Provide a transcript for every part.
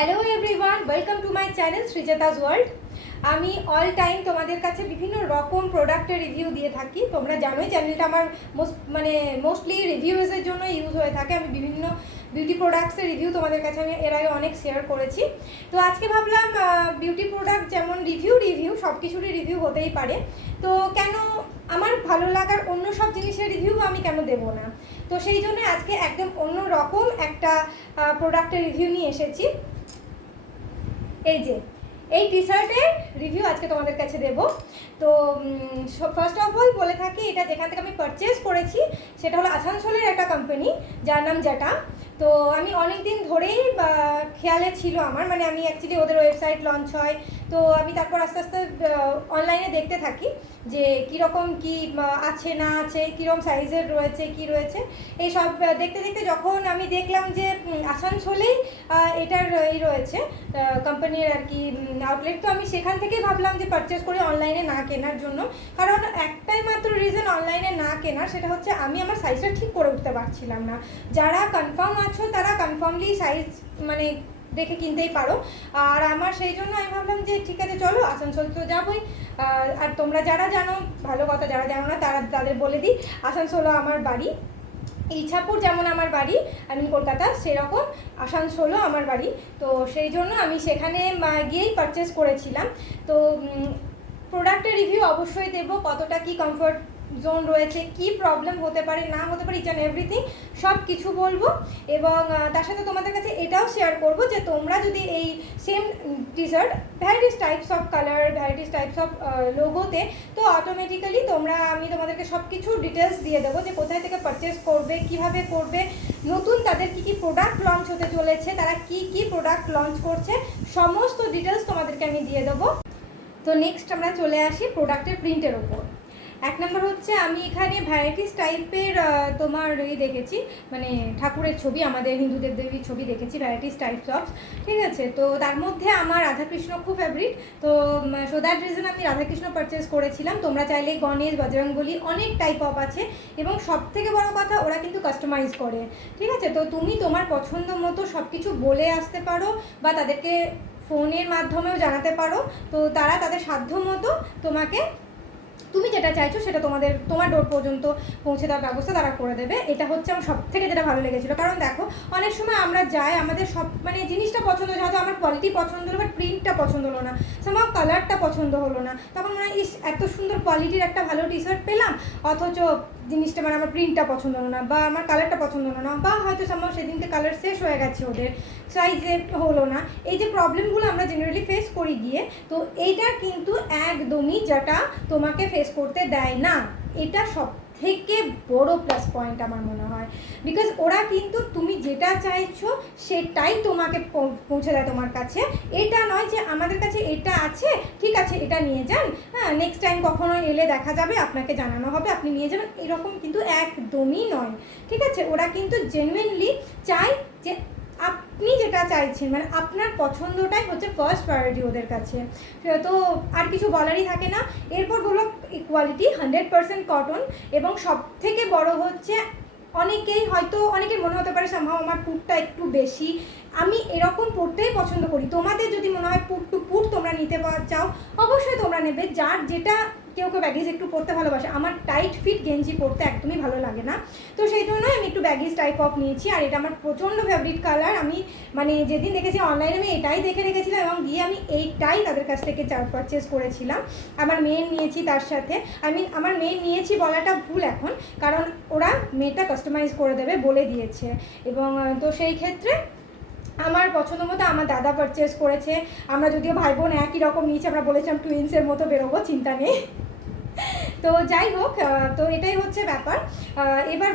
Hello everyone, welcome to my channel Srijeta's world. আমি all time তোমাদের কাছে বিভিন্ন রকম প্রোডাক্টের রিভিউ দিয়ে থাকি। তোমরা জানোই চ্যানেলটা আমার মোস্টলি রিভিউজের জন্য ইউজ হয়ে থাকে। আমি বিভিন্ন বিউটি প্রোডাক্টসের রিভিউ তোমাদের কাছে আমি এর আগে অনেক শেয়ার করেছি। তো আজকে ভাবলাম বিউটি প্রোডাক্ট যেমন রিভিউ সব কিছুরই রিভিউ হতেই পারে, তো কেন আমার ভালো লাগার অন্য সব জিনিসের রিভিউ আমি কেন দেবো না। তো সেই জন্য আজকে একদম অন্য রকম একটা প্রোডাক্টের রিভিউ নিয়ে এসেছি। এই টি শার্টের রিভিউ আজকে তোমাদের কাছে দেবো। তো ফার্স্ট অফ অল বলে থাকি, এটা যেখান থেকে আমি পারচেস করেছি সেটা হলো আসানসোলের একটা কোম্পানি যার নাম জাটা। তো আমি অনেক দিন ধরেই খেয়ালে ছিল আমার, মানে আমি অ্যাকচুয়ালি ওদের ওয়েবসাইট লঞ্চ হয়, তো আমি তারপর আস্তে আস্তে অনলাইনে দেখতে থাকি যে কীরকম কী আছে না আছে, কীরকম সাইজের রয়েছে কি রয়েছে, এই সব দেখতে দেখতে যখন আমি দেখলাম যে আসানসোলেই এটার রয়েছে কোম্পানির আর কি আউটলেট, তো আমি সেখান থেকেই ভাবলাম যে পারচেস করে অনলাইনে না কেনার জন্য। কারণ একটাই মাত্র রিজন অনলাইনে না কেনার, সেটা হচ্ছে আমি আমার সাইজটা ঠিক করে উঠতে পারছিলাম না। যারা কনফার্ম আছো তারা কনফার্মলি সাইজ মানে দেখে কিনতেই পারো, আর আমার সেই জন্য আমি ভাবলাম যে ঠিক আছে চলো আসানসোল তো যাবোই। আর তোমরা যারা জানো ভালো কথা, যারা জানো না তাদের বলে দিই, আসানসোলও আমার বাড়ি। ইছাপুর যেমন আমার বাড়ি, আমি কলকাতা, সেরকম আসানসোলও আমার বাড়ি। তো সেই জন্য আমি সেখানে গিয়েই পারচেস করেছিলাম। তো প্রোডাক্টের রিভিউ অবশ্যই দেবো, কতটা কি কমফর্ট জোন রয়েছে, কি প্রবলেম হতে পারে না হতে পারে, ইচ অ্যান্ড এভরিথিং সব কিছু বলবো। এবং তার সাথে তোমাদের কাছে এটাও শেয়ার করব যে তোমরা যদি এই same T shirt varieties types of colour, varieties types of লোগোতে, তো অটোমেটিক্যালি আমি তোমাদেরকে সব কিছু ডিটেলস দিয়ে দেবো যে কোথায় থেকে পারচেস করবে, কিভাবে করবে, নতুন তাদের কী কী প্রোডাক্ট লঞ্চ হতে চলেছে, তারা কি কি প্রোডাক্ট লঞ্চ করছে, সমস্ত ডিটেলস তোমাদেরকে আমি দিয়ে দেবো। তো নেক্সট আমরা চলে আসি প্রোডাক্টের প্রিন্টের ওপর। এক নম্বর হচ্ছে আমি এখানে ভ্যারাইটিস টাইপের তোমার দেখেছি, মানে ঠাকুরের ছবি, আমাদের হিন্দু দেবদেবীর ছবি দেখেছি, ভ্যারাইটিস টাইপস অফ, ঠিক আছে। তো তার মধ্যে আমার রাধাকৃষ্ণ খুব ফেভারিট, তো সো দ্যাট রিজন আমি রাধাকৃষ্ণ পারচেস করেছিলাম। তোমরা চাইলে গণেশ, বজরংবলী অনেক টাইপ অফ আছে, এবং সব থেকে বড় কথা ওরা কিন্তু কাস্টমাইজ করে, ঠিক আছে। তো তুমি তোমার পছন্দ মতো সব কিছু বলে আসতে পারো, বা তাদেরকে ফোনের মাধ্যমেও জানাতে পারো, তো তারা তাদের সাধ্য মতো তোমাকে তুমি যেটা চাইছো সেটা তোমার ডোর পর্যন্ত পৌঁছে দেওয়ার ব্যবস্থা তারা করে দেবে। এটা হচ্ছে আমার সব থেকে যেটা ভালো লেগেছিলো। কারণ দেখো অনেক সময় আমরা যাই, আমাদের সব মানে জিনিসটা পছন্দ, হয়তো আমার কোয়ালিটি পছন্দ হলো, বাট প্রিন্টটা পছন্দ হলো না, আমার কালারটা পছন্দ হলো না, তখন মনে হয় এত সুন্দর কোয়ালিটির একটা ভালো টি শার্ট পেলাম, অথচ জিনিসটা মানে আমার প্রিন্টটা পছন্দ হলো না, বা আমার কালারটা পছন্দ হলো না, বা হয়তো আমার সেদিনকে কালার শেষ হয়ে গেছে, ওদের সাইজে হলো না। এই যে প্রবলেমগুলো আমরা জেনারেলি ফেস করি গিয়ে, তো এইটা কিন্তু একদমই যেটা তোমাকে ফেস করতে দেয় না। এটা সব থেকে বড় প্লাস পয়েন্ট আমার মনে হয়, বিকজ ওরা কিন্তু তুমি যেটা চাইছো সেটাই তোমাকে পৌঁছে দেয় তোমার কাছে। এটা নয় যে আমাদের কাছে এটা আছে, ঠিক আছে এটা নিয়ে যান, হ্যাঁ নেক্সট টাইম কখনো এলে দেখা যাবে, আপনাকে জানানো হবে, আপনি নিয়ে যাবেন, এরকম কিন্তু একদমই নয়, ঠিক আছে। ওরা কিন্তু জেনুইনলি চায় যে আপনি যেটা চাইছেন, মানে আপনার পছন্দটাই হচ্ছে ফার্স্ট প্রায়োরিটি ওদের কাছে। তো আর কিছু বলারই থাকে না। এরপর বললো কোয়ালিটি 100% কটন, এবং সব থেকে বড় হচ্ছে অনেকের মনে হতে পারে সম্ভব আমার পুটটা একটু বেশি, আমি এরকম পরতেই পছন্দ করি। তোমাদের যদি মনে হয় পুট টু পুট তোমরা নিতে চাও, অবশ্যই তোমরা নেবে, যার যেটা। কেউ ব্যাগিজ একটু পরতে ভালোবাসে, আমার টাইট ফিট গেঞ্জি পরতে একদমই ভালো লাগে না, তো সেই জন্যই আমি একটু ব্যাগিজ টাইপ অফ নিয়েছি। আর এটা আমার প্রচণ্ড ফেভারিট কালার, আমি মানে যেদিন দেখেছি অনলাইনে আমি এটাই দেখে রেখেছিলাম, এবং গিয়ে আমি এইটাই তাদের কাছ থেকে পারচেস করেছিলাম। আমার মেয়ের নিয়েছি তার সাথে, আমার মেয়ের নিয়েছি বলাটা ভুল এখন, কারণ ওরা মেয়েটা কাস্টমাইজ করে দেবে বলে দিয়েছে, এবং তো সেই ক্ষেত্রে আমার পছন্দ মতো আমার দাদা পারচেস করেছে। আমরা যদিও ভাই বোন একই রকম নিয়েছি, আমরা বলেছিলাম টুইন্সের মতো বেরোবো, চিন্তা নেই। তো যাই হোক, তো এটাই হচ্ছে ব্যাপার। এবার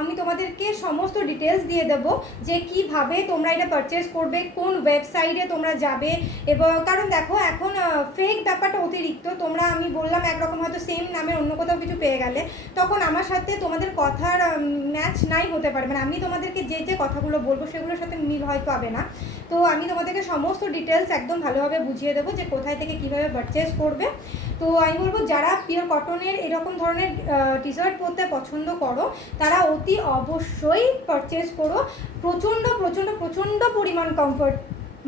আমি তোমাদেরকে সমস্ত ডিটেলস দিয়ে দেবো যে কিভাবে তোমরা এটা পারচেস করবে, কোন ওয়েবসাইটে তোমরা যাবে, এবং কারণ দেখো এখন ফেক ব্যাপারটা অতিরিক্ত। আমি বললাম একরকম, হয়তো সেম নামের অন্য কোথাও কিছু পেয়ে গেলে তখন আমার সাথে তোমাদের কথার ম্যাচ নাই হতে পারে, মানে আমি তোমাদেরকে যে কথাগুলো বলবো সেগুলোর সাথে মিল হয়তো পাবে না। তো আমি তোমাদেরকে সমস্ত ডিটেলস একদম ভালোভাবে বুঝিয়ে দেবো যে কোথায় থেকে কীভাবে পারচেস করবে। তো আমি বলবো যারা পিওর কটনের এরকম ধরনের টি শার্ট পরতে পছন্দ করো তারা অতি অবশ্যই পারচেস করো। প্রচণ্ড প্রচণ্ড প্রচণ্ড পরিমাণ কমফর্ট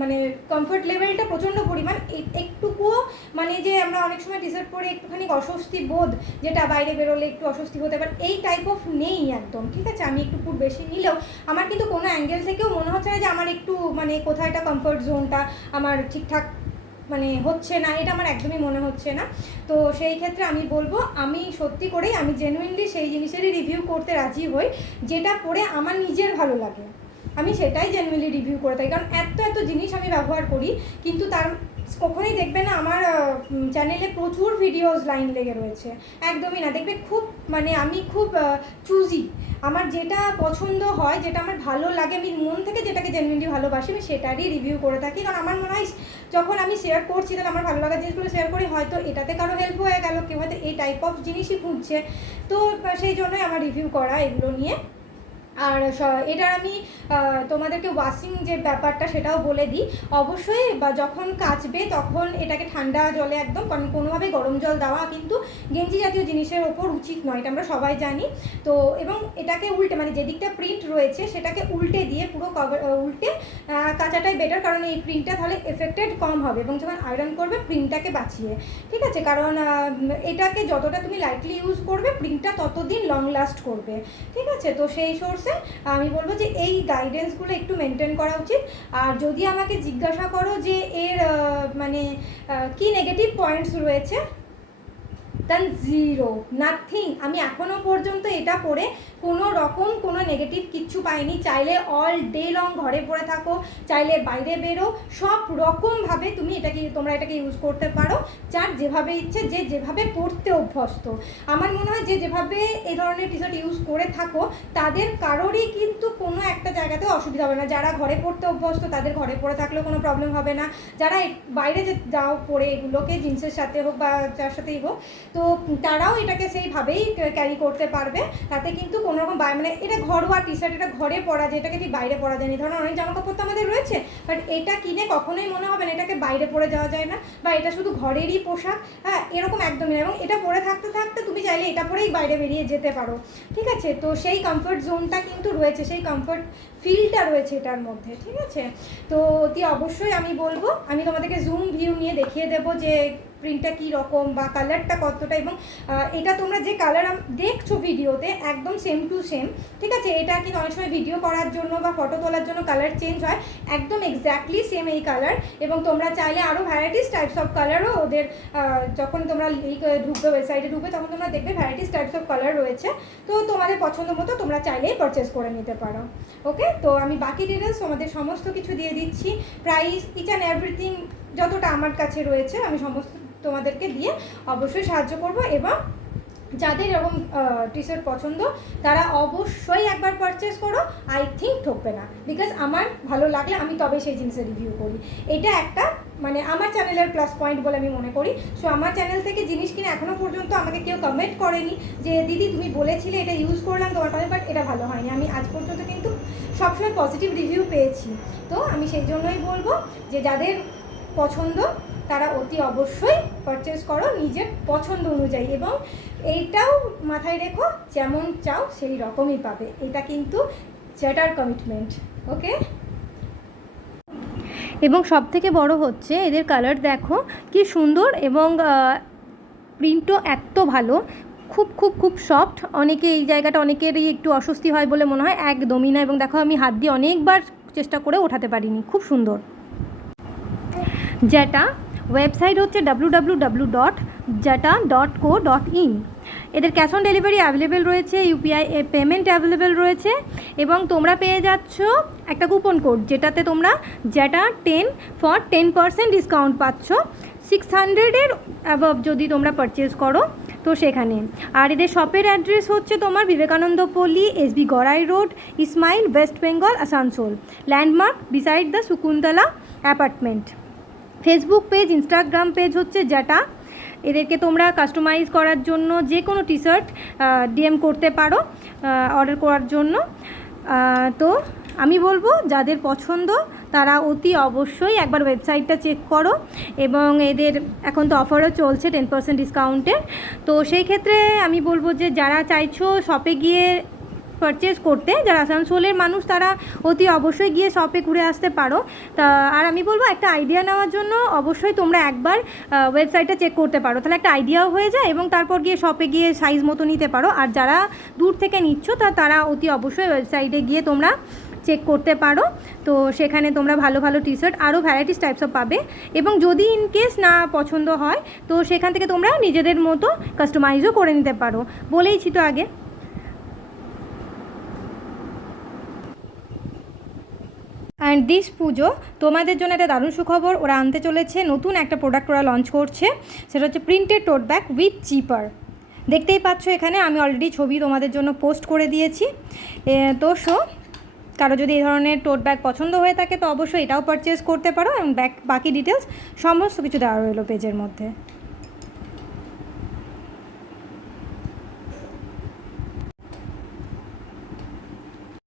মানে কমফর্ট লেভেলটা প্রচণ্ড পরিমাণ, একটুকুও মানে যে আমরা অনেক সময় টি শার্ট পরে একটুখানি অস্বস্তি বোধ, যেটা বাইরে বেরোলে একটু অস্বস্তি হতে পারে, এই টাইপ অফ নেই একদম, ঠিক আছে। আমি একটু ফুট বেশি নিলেও আমার কিন্তু কোনো অ্যাঙ্গেল থেকেও মনে হচ্ছে না যে আমার একটু মানে কোথাও একটা কমফর্ট জোনটা আমার ঠিকঠাক মানে হচ্ছে না, এটা আমার একদমই মনে হচ্ছে না। তো সেই ক্ষেত্রে আমি বলবো, আমি সত্যি করেই আমি জেনুইনলি সেই জিনিসেরই রিভিউ করতে রাজি হই যেটা পরে আমার নিজের ভালো লাগে, আমি সেটাই জেনুইনলি রিভিউ করে থাকি। কারণ এত জিনিস আমি ব্যবহার করি, কিন্তু তার কখনোই দেখবে না আমার চ্যানেলে প্রচুর ভিডিওস লাইন লেগে রয়েছে, একদমই না। দেখবে খুব মানে আমি খুব চুজি, আমার যেটা পছন্দ হয়, যেটা আমার ভালো লাগে, আমি মন থেকে যেটাকে জেনুইনলি ভালোবাসি, আমি সেটারই রিভিউ করে থাকি। কারণ আমার মনে হয় যখন আমি শেয়ার করছি, তাহলে আমার ভালো লাগার জিনিসগুলো শেয়ার করি, হয়তো এটাতে কারো হেল্প হয়ে গেল, কেউ হয়তো এই টাইপ অফ জিনিসই খুঁজছে, তো সেই জন্যই আমার রিভিউ করা এগুলো নিয়ে। আর এটার আমি তোমাদেরকে ওয়াশিং যে ব্যাপারটা সেটাও বলে দিই, অবশ্যই বা যখন কাচবে তখন এটাকে ঠান্ডা জলে একদম, কারণ কোনোভাবে গরম জল দেওয়া কিন্তু গেঞ্জি জাতীয় জিনিসের ওপর উচিত নয়, এটা আমরা সবাই জানি। তো এবং এটাকে উল্টে মানে যেদিকটা প্রিন্ট রয়েছে সেটাকে উল্টে দিয়ে পুরো উল্টে কাচাটাই বেটার, কারণ এই প্রিন্টটা তাহলে এফেক্টেড কম হবে, এবং যখন আয়রন করবে প্রিন্টটাকে বাঁচিয়ে, ঠিক আছে। কারণ এটাকে যতটা তুমি লাইটলি ইউজ করবে প্রিন্টটা ততদিন লং লাস্ট করবে, ঠিক আছে। তো সেই সোর্সে আমি বলবো যে এই গাইডেন্সগুলো একটু মেনটেন করা উচিত। আর যদি আমাকে জিজ্ঞাসা করো যে এর মানে কি নেগেটিভ পয়েন্টস রয়েছে, দেন জিরো, নাথিং। আমি এখনও পর্যন্ত এটা পরে কোনো রকম কোনো নেগেটিভ কিচ্ছু পাইনি। চাইলে অল ডে লং ঘরে পরে থাকো, চাইলে বাইরে বেরো, সব রকমভাবে তোমরা এটাকে ইউজ করতে পারো, যার যেভাবে ইচ্ছে, যে যেভাবে পরতে অভ্যস্ত। আমার মনে হয় যে যেভাবে এই ধরনের টি শার্ট ইউজ করে থাকো তাদের কারোরই কিন্তু কোনো একটা জায়গাতে অসুবিধা হবে না। যারা ঘরে পরতে অভ্যস্ত তাদের ঘরে পরে থাকলেও কোনো প্রবলেম হবে না, যারা বাইরে যে যাও পরে এগুলোকে জিন্সের সাথে হোক বা যার সাথেই হোক, তো তারাও এটাকে সেইভাবেই ক্যারি করতে পারবে। তাতে কিন্তু কোনো রকম মানে এটা ঘরোয়া টি শার্ট, এটা ঘরে পরা যায়, এটাকে ঠিক বাইরে পরা যায় না। এই ধরনের অনেক জামা কাপড় তো আমাদের রয়েছে, বাট এটা কিনে কখনোই মনে হবে না এটাকে বাইরে পরে যাওয়া যায় না, বা এটা শুধু ঘরেরই পোশাক, হ্যাঁ, এরকম একদমই না। এবং এটা পরে থাকতে থাকতে তুমি চাইলে এটা পরেই বাইরে বেরিয়ে যেতে পারো, ঠিক আছে। তো সেই কমফর্ট জোনটা কিন্তু রয়েছে, সেই কমফর্ট ফিলটা রয়েছে এটার মধ্যে, ঠিক আছে। তো অতি অবশ্যই আমি বলবো, আমি তোমাদেরকে জুম ভিউ নিয়ে দেখিয়ে দেবো যে প্রিন্টটা কী রকম বা কালারটা কতটা, এবং এটা তোমরা যে কালার দেখছো ভিডিওতে একদম সেম টু সেম, ঠিক আছে। এটা কিন্তু অনেক সময় ভিডিও করার জন্য বা ফটো তোলার জন্য কালার চেঞ্জ হয়, একদম এক্স্যাক্টলি সেম এই কালার। এবং তোমরা চাইলে আরও ভ্যারাইটিস টাইপস অফ কালারও ওদের যখন তোমরা এই ঢুকবে ওয়েবসাইটে ঢুকবে তখন তোমরা দেখবে ভ্যারাইটিস টাইপস অফ কালার রয়েছে, তো তোমাদের পছন্দ মতো তোমরা চাইলেই পারচেস করে নিতে পারো। ওকে, তো আমি বাকি ডিটেলস তোমাদের সমস্ত কিছু দিয়ে দিচ্ছি, প্রাইস ইচ অ্যান্ড এভরিথিং যতটা আমার কাছে রয়েছে আমি সমস্ত তোমাদেরকে দিয়ে অবশ্যই সাহায্য করব। এবং যাদের এরকম টি শার্ট পছন্দ তারা অবশ্যই একবার পারচেস করো, আই থিঙ্ক ঠকবে না, বিকজ আমার ভালো লাগলে আমি তবে সেই জিনিসের রিভিউ করি। এটা একটা মানে আমার চ্যানেলের প্লাস পয়েন্ট বলে আমি মনে করি। সো আমার চ্যানেল থেকে জিনিস কিনে এখনও পর্যন্ত আমাকে কেউ কমেন্ট করেনি যে দিদি তুমি বলেছিলে এটা ইউজ করলাম তোমার কাছে বাট এটা ভালো হয়নি, আমি আজ পর্যন্ত কিন্তু সবসময় পজিটিভ রিভিউ পেয়েছি। তো আমি সেই জন্যই বলবো যে যাদের পছন্দ তারা অতি অবশ্যই পারচেস করো নিজের পছন্দ অনুযায়ী, এবং এইটাও মাথায় রেখো যেমন চাও সেই রকমই পাবে, এটা কিন্তু জ্যাটার কমিটমেন্ট। ওকে, এবং সবথেকে বড় হচ্ছে এদের কালার দেখো কি সুন্দর, এবং প্রিন্টও এত ভালো, খুব খুব খুব সফট। অনেকে এই জায়গাটা অনেকেরই একটু অস্বস্তি হয় বলে মনে হয়, একদমই না। এবং দেখো আমি হাত দিয়ে অনেকবার চেষ্টা করে ওঠাতে পারিনি, খুব সুন্দর। যেটা ওয়েবসাইট হচ্ছে www.jata.co.in। এদের ক্যাশ অন ডেলিভারি অ্যাভেলেবেল রয়েছে, ইউপিআই পেমেন্ট অ্যাভেলেবেল রয়েছে, এবং তোমরা পেয়ে যাচ্ছ একটা কুপন কোড যেটাতে তোমরা JATA 10 ফর 10% ডিসকাউন্ট পাচ্ছ 600-এর অ্যাবভ যদি তোমরা পারচেস করো তো সেখানে। আর এদের শপের অ্যাড্রেস হচ্ছে তোমার Vivekananda Palli, SB Garai road, Ismail, West Bengal, Asansol, landmark beside the Shakuntala apartment. Facebook page, Instagram page হচ্ছে JATA। এদেরকে তোমরা কাস্টমাইজ করার জন্য যে কোনো টি শার্ট ডিএম করতে পারো অর্ডার করার জন্য। তো আমি বলবো যাদের পছন্দ তারা অতি অবশ্যই একবার ওয়েবসাইটটা চেক করো, এবং এদের এখন তো অফারও চলছে 10% ডিসকাউন্টে। তো সেই ক্ষেত্রে আমি বলবো যে যারা চাইছো শপে গিয়ে পারচেস করতে, যারা আসানসোলের মানুষ তারা অতি অবশ্যই গিয়ে শপে ঘুরে আসতে পারো। তা আর আমি বলবো একটা আইডিয়া নেওয়ার জন্য অবশ্যই তোমরা একবার ওয়েবসাইটটা চেক করতে পারো, তাহলে একটা আইডিয়াও হয়ে যায় এবং তারপর গিয়ে শপে গিয়ে সাইজ মতো নিতে পারো। আর যারা দূর থেকে নিচ্ছ তারা অতি অবশ্যই ওয়েবসাইটে গিয়ে তোমরা চেক করতে পারো। তো সেখানে তোমরা ভালো ভালো টি শার্ট আরও ভ্যারাইটিস টাইপসও পাবে, এবং যদি ইন কেস না পছন্দ হয় তো সেখান থেকে তোমরা নিজেদের মতো কাস্টমাইজও করে নিতে পারো, বলেইছি তো আগে। অ্যান্ড দিস পুজো তোমাদের জন্য একটা দারুণ সুখবর, ওরা আনতে চলেছে নতুন একটা প্রোডাক্ট, ওরা লঞ্চ করছে, সেটা হচ্ছে printed tote bag with zipper. দেখতেই পাচ্ছ এখানে আমি অলরেডি ছবি তোমাদের জন্য পোস্ট করে দিয়েছি। তো কারো যদি এই ধরনের টোট ব্যাগ পছন্দ হয়ে থাকে তো অবশ্যই এটাও পারচেস করতে পারো, এবং বাকি ডিটেলস সমস্ত কিছু দেওয়া রইলো পেজের মধ্যে।